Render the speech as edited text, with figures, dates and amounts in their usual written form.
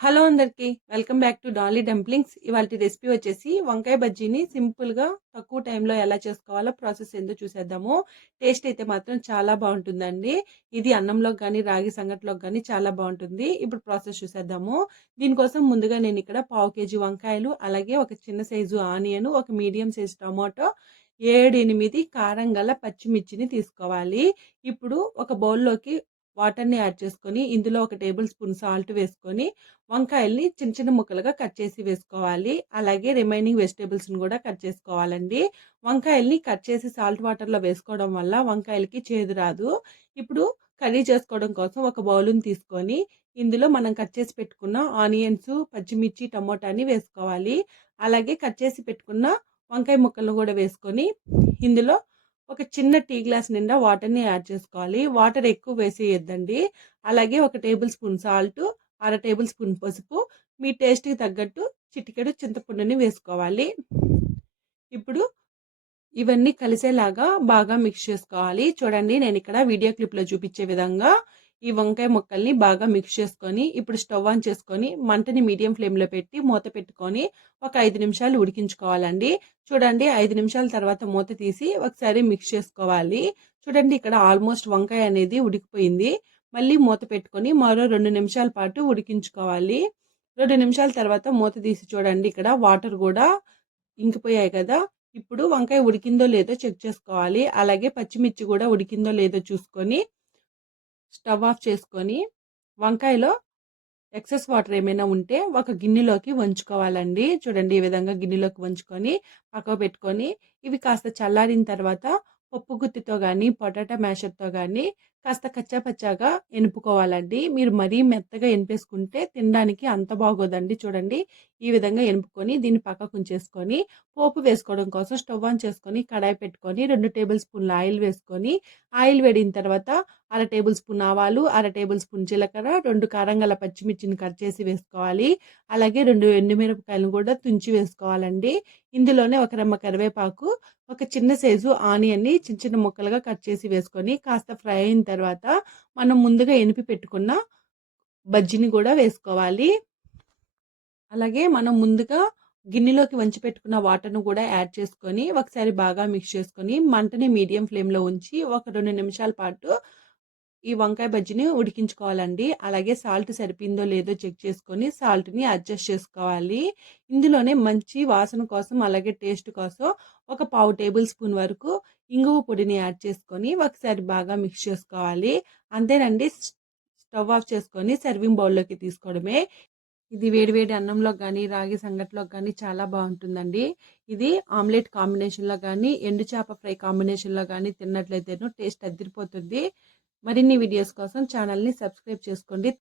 Hello అందరికి welcome back to Dolly dumplings. ఇవాల్టి recipe వచ్చేసి వంకాయ బజ్జీని సింపుల్గా తక్కువ టైంలో ఎలా చేసుకోవాలో ప్రాసెస్ ఏందో చూసేద్దాము. టేస్ట్ అయితే మాత్రం చాలా బాగుంటుందండి. ఇది అన్నంలోకి కానీ రాగి సంగట్లోకి కానీ చాలా బాగుంటుంది. ఇప్పుడు ప్రాసెస్ చూసేద్దాము. దీనికోసం ముందుగా నేను ఇక్కడ 1/2 కేజీ వంకాయలు, అలాగే ఒక చిన్న సైజు ఆనియన్, ఒక మీడియం సైజు టమాటో, 7-8 కారం గల పచ్చిమిర్చిని తీసుకోవాలి. ఇప్పుడు ఒక బౌల్లోకి వాటర్ని యాడ్ చేసుకొని ఇందులో ఒక టేబుల్ స్పూన్ సాల్ట్ వేసుకొని వంకాయల్ని చిన్న చిన్న ముక్కలుగా కట్ చేసి వేసుకోవాలి. అలాగే రిమైనింగ్ వెజిటేబుల్స్ని కూడా కట్ చేసుకోవాలండి. వంకాయల్ని కట్ చేసి సాల్ట్ వాటర్లో వేసుకోవడం వల్ల వంకాయలకి చేదు రాదు. ఇప్పుడు కర్రీ చేసుకోవడం కోసం ఒక బౌల్ని తీసుకొని ఇందులో మనం కట్ చేసి పెట్టుకున్న ఆనియన్స్, పచ్చిమిర్చి, టమోటాని వేసుకోవాలి. అలాగే కట్ చేసి పెట్టుకున్న వంకాయ ముక్కలను కూడా వేసుకొని ఇందులో ఒక చిన్న టీ గ్లాస్ నిండా వాటర్ని యాడ్ చేసుకోవాలి. వాటర్ ఎక్కువ వేసేయద్దండి. అలాగే ఒక టేబుల్ స్పూన్ సాల్ట్, అర టేబుల్ స్పూన్ పసుపు, మీ టేస్ట్కి తగ్గట్టు చిటికెడు చింతపండుని వేసుకోవాలి. ఇప్పుడు ఇవన్నీ కలిసేలాగా బాగా మిక్స్ చేసుకోవాలి. చూడండి, నేను ఇక్కడ వీడియో క్లిప్లో చూపించే విధంగా ఈ వంకాయ ముక్కల్ని బాగా మిక్స్ చేసుకొని ఇప్పుడు స్టవ్ ఆన్ చేసుకొని మంటని మీడియం ఫ్లేమ్లో పెట్టి మూత పెట్టుకొని ఒక 5 నిమిషాలు ఉడికించుకోవాలండి. చూడండి, 5 నిమిషాల తర్వాత మూత తీసి ఒకసారి మిక్స్ చేసుకోవాలి. చూడండి, ఇక్కడ ఆల్మోస్ట్ వంకాయ అనేది ఉడికిపోయింది. మళ్ళీ మూత పెట్టుకొని మరో 2 నిమిషాల పాటు ఉడికించుకోవాలి. 2 నిమిషాల తర్వాత మూత తీసి చూడండి, ఇక్కడ వాటర్ కూడా ఇంకిపోయాయి కదా. ఇప్పుడు వంకాయ ఉడికిందో లేదో చెక్ చేసుకోవాలి. అలాగే పచ్చిమిర్చి కూడా ఉడికిందో లేదో చూసుకొని స్టవ్ ఆఫ్ చేసుకొని వంకాయలో ఎక్సెస్ వాటర్ ఏమైనా ఉంటే ఒక గిన్నెలోకి వంచుకోవాలండి. చూడండి, ఈ విధంగా గిన్నెలోకి వంచుకొని పక్కకు పెట్టుకొని ఇవి కాస్త చల్లారిన తర్వాత పప్పు గుత్తితో కానీ పొటాటో మ్యాషర్తో కానీ కాస్త కచ్చాపచ్చాగా ఎనుపుకోవాలండి. మీరు మరీ మెత్తగా ఎనిపేసుకుంటే తినడానికి అంత బాగోదండి. చూడండి, ఈ విధంగా ఎనుపుకొని దీన్ని పక్కకు ఉంచేసుకొని పోపు వేసుకోవడం కోసం స్టవ్ ఆన్ చేసుకొని కడాయి పెట్టుకొని 2 టేబుల్ స్పూన్ల ఆయిల్ వేసుకొని ఆయిల్ వేడిన తర్వాత అర టేబుల్ స్పూన్ ఆవాలు, అర టేబుల్ స్పూన్ జీలకర్ర, 2 కారం గల పచ్చిమిర్చిని కట్ చేసి వేసుకోవాలి. అలాగే 2 ఎండుమిరపకాయలను కూడా తుంచి వేసుకోవాలండి. ఇందులోనే ఒక రెమ్మ కరివేపాకు, ఒక చిన్న సైజు ఆనియన్ని చిన్న చిన్న ముక్కలుగా కట్ చేసి వేసుకొని కాస్త ఫ్రై అయిన తర్వాత మనం ముందుగా ఎనిపి పెట్టుకున్న బజ్జీని కూడా వేసుకోవాలి. అలాగే మనం ముందుగా గిన్నెలోకి వంచి పెట్టుకున్న వాటర్ను కూడా యాడ్ చేసుకొని ఒకసారి బాగా మిక్స్ చేసుకొని మంటని మీడియం ఫ్లేమ్లో ఉంచి ఒక 2 నిమిషాల పాటు ఈ వంకాయ బజ్జీని ఉడికించుకోవాలండి. అలాగే సాల్ట్ సరిపోయిందో లేదో చెక్ చేసుకొని సాల్ట్ని అడ్జస్ట్ చేసుకోవాలి. ఇందులోనే మంచి వాసన కోసం అలాగే టేస్ట్ కోసం ఒక 1/2 టేబుల్ స్పూన్ వరకు ఇంగువ పొడిని యాడ్ చేసుకొని ఒకసారి బాగా మిక్స్ చేసుకోవాలి. అంతేనండి, స్టవ్ ఆఫ్ చేసుకొని సర్వింగ్ బౌల్లోకి తీసుకోవడమే. ఇది వేడివేడి అన్నంలో కానీ రాగి సంగట్లో కానీ చాలా బాగుంటుందండి. ఇది ఆమ్లెట్ కాంబినేషన్లో కానీ ఎండు చేప ఫ్రై కాంబినేషన్లో కానీ తిన్నట్లయితేనో టేస్ట్ అదిరిపోతుంది. మరిన్ని వీడియోస్ కోసం ఛానల్ని సబ్స్క్రైబ్ చేసుకోండి.